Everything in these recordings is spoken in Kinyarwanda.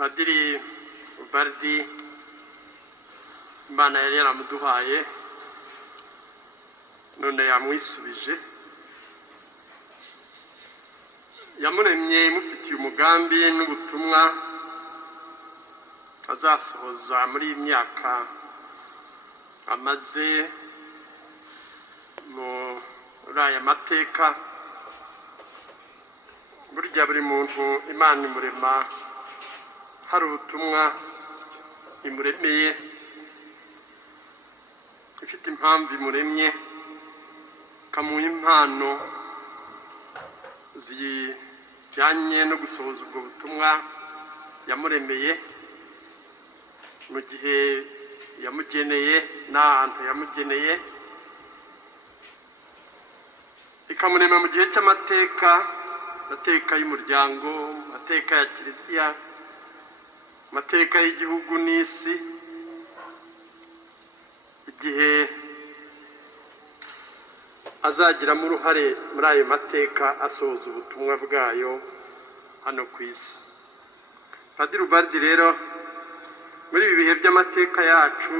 Padiri Ubardi Imana yari yaramuduhaye none yamwisubije, yamuremye imufitiye umugambi n'ubutumwa azasohoza muri iyi myaka amaze muri aya mateka. Burya buri muntu Imana imurema hari ubutumwa imuremeye, ifite impamvu imuremye, ikamuha impano zijyanye no gusohoza ubwo butumwa yamuremeye mu gihe yamugeneye n'ahantu yamugeneye, ikamurema mu gihe cy'amateka, amateka y'umuryango, amateka ya Kiliziya, amateka y'igihugu n'isi, igihe azagiramo uruhare muri ayo mateka asohoza ubutumwa bwayo hano ku isi. Padiri Ubardi rero muri ibi bihe by'amateka yacu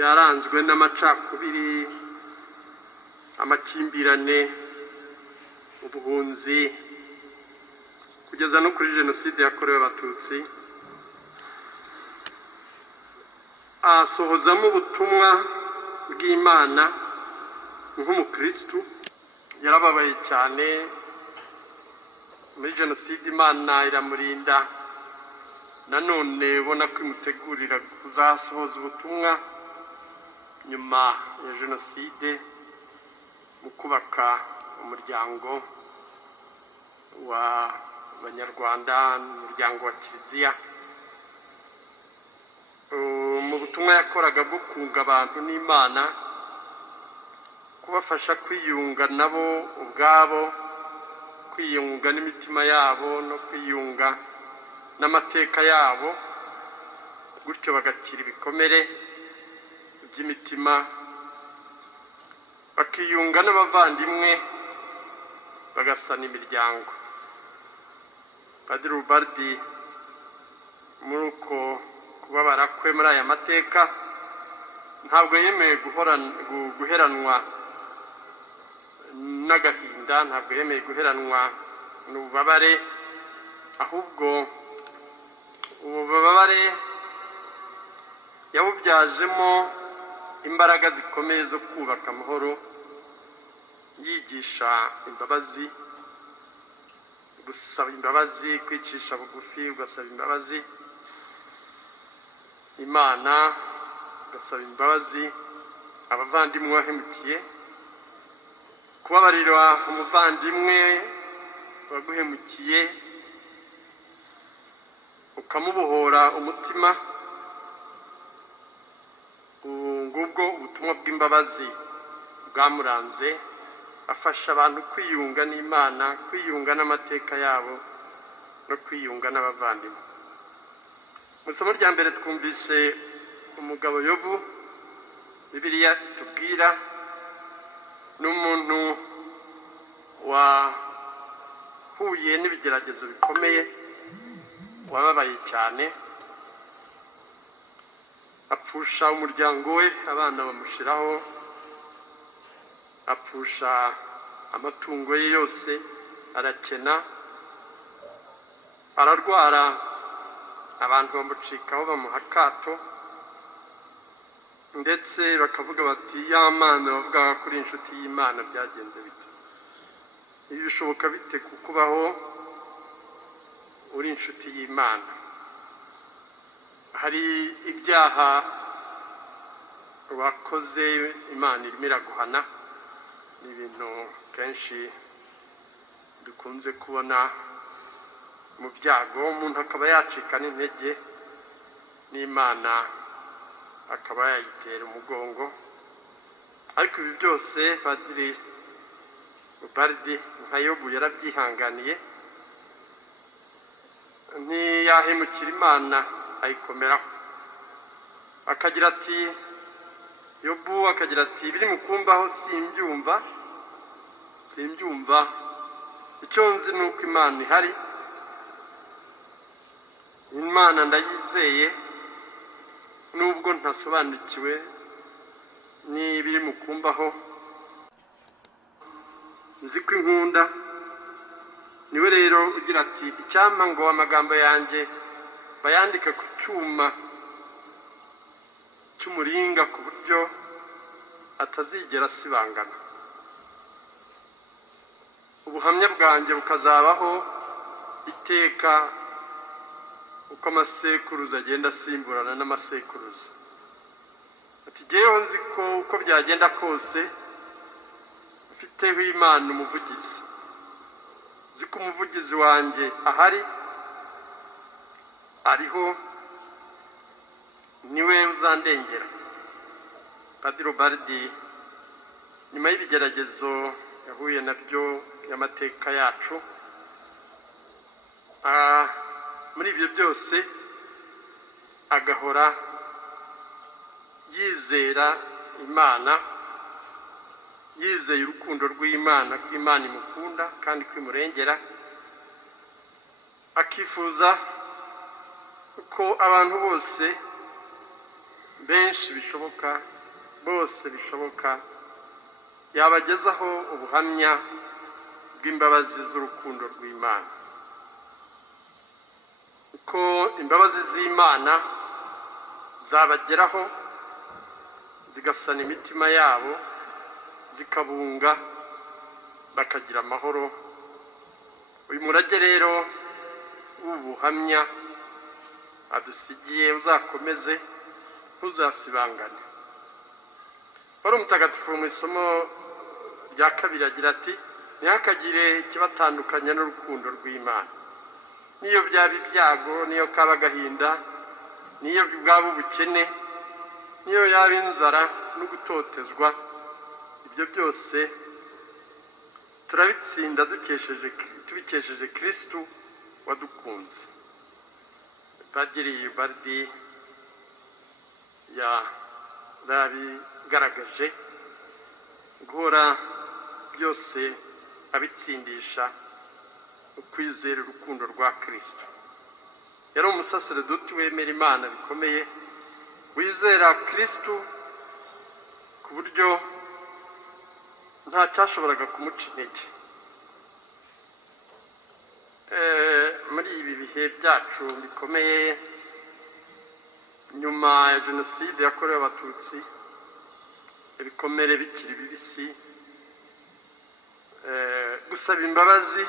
yaranzwe n'amacakubiri, amakimbirane, ubuhunzi, kugeza no kuri jenoside yakorewe Abatutsi, asohozamo ubutumwa bw'Imana nk'umukristu. Yarababaye cyane muri jenoside, Imana iramurinda, nanone ubona ko imutegurira kuzasohoza ubutumwa nyuma ya jenoside mu kubaka umuryango w'Abanyarwanda, umuryango wa Kiliziya. Mu butumwa yakoraga bwo kunga abantu n'Imana, kubafasha kwiyunga nabo ubwabo, kwiyunga n'imitima yabo no kwiyunga n'amateka yabo, gutyo bagakira ibikomere by'imitima, bakiyunga n'abavandimwe, bagasana imiryango. Padiri Ubardi muri uko kubabara kwe muri aya mateka ntabwo yemeye guheranwa n'agahinda, ntabwo yemeye guheranwa n'ububabare, ahubwo ububabare yabubyajemo imbaraga zikomeye zo kubaka amahoro, yigisha imbabazi, gusaba imbabazi, kwicisha bugufi ugasaba imbabazi Imana, ugasaba imbabazi abavandimwe wahemukiye, kubabarira umuvandimwe waguhemukiye ukamubohora umutima. Ngubwo ubutumwa bw'imbabazi bwamuranze, afasha abantu kwiyunga n'Imana, kwiyunga n'amateka yabo no kwiyunga n'abavandimwe. Mu isomo rya mbere twumvise umugabo Yobu. Bibiliya tubwira n'umuntu wahuye n'ibigeragezo bikomeye, wababaye cyane, apfusha umuryango we, abana bamushiraho, apfusha amatungo ye yose, arakena, ararwara, abantu bamucikaho bamuha akato, ndetse bakavuga bati ya Mana bavuga kuri inshuti y'Imana byagenze bite? Ibi bishoboka bite kukubaho uri inshuti y'Imana? Hari ibyaha wakoze Imana irimo iraguhana, ni ibintu kenshi dukunze kubona mu byago, umuntu akaba yacika n'intege n'Imana akaba yayitera umugongo. Ariko ibi byose Padiri Ubardi nka Yobu yarabyihanganiye, ntiyahemukira Imana, ayikomeraho. Akagira ati, Yobu akagira ati, biri mu kumbaho simbyumva, icyo nzi ni uko Imana ihari, Imana ndayizeye nubwo ntasobanukiwe n'ibiri mu kumbaho, nzi ko inkunda. Niwe rero ugira ati icyampa ngo amagambo yanjye bayandike ku cyuma cy'umuringa ku buryo atazigera asibangana. Ubuhamya bwanjye bukazabaho iteka uko amasekuruza agenda asimburana n'amasekuruza. Ati jyewe nzi ko uko byagenda kose mfiteho Imana umuvugizi. Nzi ko umuvugizi wanjye ahari, ariho, niwe uzandengera. Padiri Ubaldi nyuma y'ibigeragezo yahuye nabyo y'amateka yacu, muri ibyo byose agahora yizera Imana, yizeye urukundo rw'Imana, ko Imana imukunda kandi ko imurengera, akifuza ko abantu bose benshi bishoboka, bose bishoboka, yabagezaho ubuhamya bw'imbabazi z'urukundo rw'Imana. Uko imbabazi z'Imana zabageraho zigasana imitima yabo, zikabunga, bakagira amahoro. Uyu murage rero w'ubuhamya adusigiye uzakomeze, ntuzasibangane. Wari umutagatifu mu isomo rya kabiri agira ati ntihakagire ikibatandukanya n'urukundo rw'Imana. Niyo byaba ibyago, niyo kaba agahinda, niyo bwaba ubukene, niyo yaba inzara no gutotezwa, ibyo byose turabitsinda tubikesheje Kristu wadukunze. Padiri Ubaldi yarabigaragaje, guhora byose abitsindisha ukwizera urukundo rwa Kristo. Yari umusaseredoti wemera Imana bikomeye, wizera Kristo ku buryo nta cyashoboraga kumuca intege. Muri ibi bihe byacu bikomeye nyuma ya Jenoside yakorewe Abatutsi, ibikomere bikiri bibisi, gusaba imbabazi,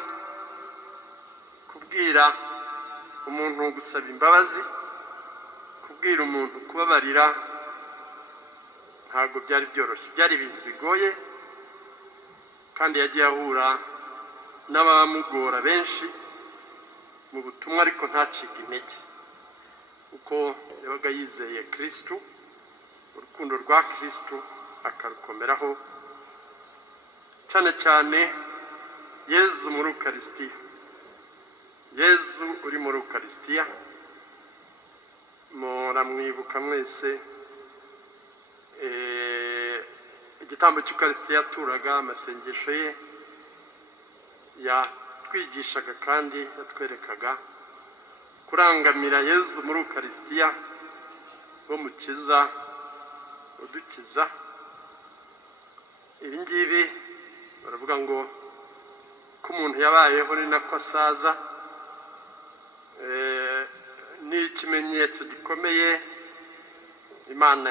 kubwira umuntu gusaba imbabazi, kubwira umuntu kubabarira, ntabwo byari byoroshye, byari ibintu bigoye, kandi yagiye ahura n'abamugora benshi mu butumwa, ariko ntacike intege, kuko yabaga yizeye Kristo, urukundo rwa Kristo akarukomeraho, cyane cyane Yezu muri Ukaristiya. Yezu uri muri Ukaristiya, muramwibuka mwese, igitambo cy'Ukaristiya yaturaga, amasengesho ye yatwigishaga kandi yatwerekaga kurangamira Yezu muri Ukaristiya, wo mukiza udukiza. Ibi ngibi baravuga ngo ko umuntu yabayeho ni nako asaza, ni ikimenyetso gikomeye Imana